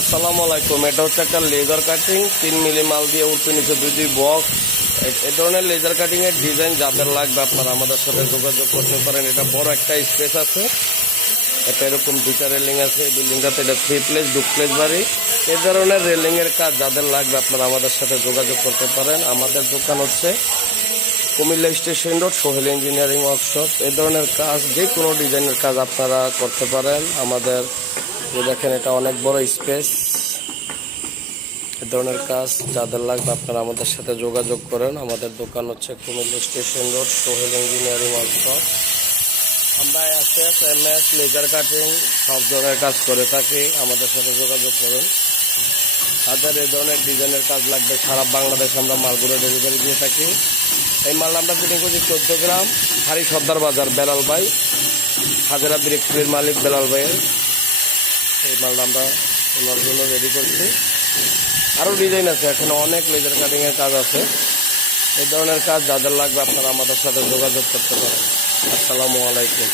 আসসালামু আলাইকুম। এটা হচ্ছে একটা লেজার কাটিং তিন মিলি মাল দিয়ে উঠতে নিচে দুই দুই বক্স এ ধরনের লেজার কাটিংয়ের ডিজাইন যাদের লাগবে আপনারা আমাদের সাথে যোগাযোগ করতে পারেন। এটা বড় একটা স্পেস আছে। এটা এরকম দুইটা রেলিং আছে। এই বিল্ডিংটাতে এটা থ্রি প্লেস দু প্লেস বাড়ি। এই ধরনের রেলিং এর কাজ যাদের লাগবে আপনারা আমাদের সাথে যোগাযোগ করতে পারেন। আমাদের দোকান হচ্ছে Comilla station road, Sohel engineering workshop. এ ধরনের কাজ যে কোনো ডিজাইনের কাজ আপনারা করতে পারেন। আমাদের দেখেন, এটা অনেক বড় স্পেস এ ধরনের কাজ যাদের লাগবে আপনারা আমাদের সাথে যোগাযোগ করেন। আমাদের দোকান হচ্ছে Comilla station road, Sohel engineering workshop আমরা SS M S laser cutting সব ধরনের কাজ করে থাকি। আমাদের সাথে যোগাযোগ করুন। তাদের এই ধরনের ডিজাইনের কাজ লাগবে। সারা বাংলাদেশ আমরা মালগুলো ডেলিভারি দিয়ে থাকি। এই মাল আমরা ফিটিং করছি চোদ্দ গ্রাম। হারি সর্দার বাজার, বেলাল ভাই। হাজারা বিরেক্টরির মালিক বেলাল ভাইয়ের। এই মালটা আমরা ওনার জন্য রেডি করছি। আরও ডিজাইন আছে, এখানে অনেক লেজার কাটিংয়ের কাজ আছে। এই ধরনের কাজ যাদের লাগবে আপনারা আমাদের সাথে যোগাযোগ করতে পারেন। আসসালামু আলাইকুম।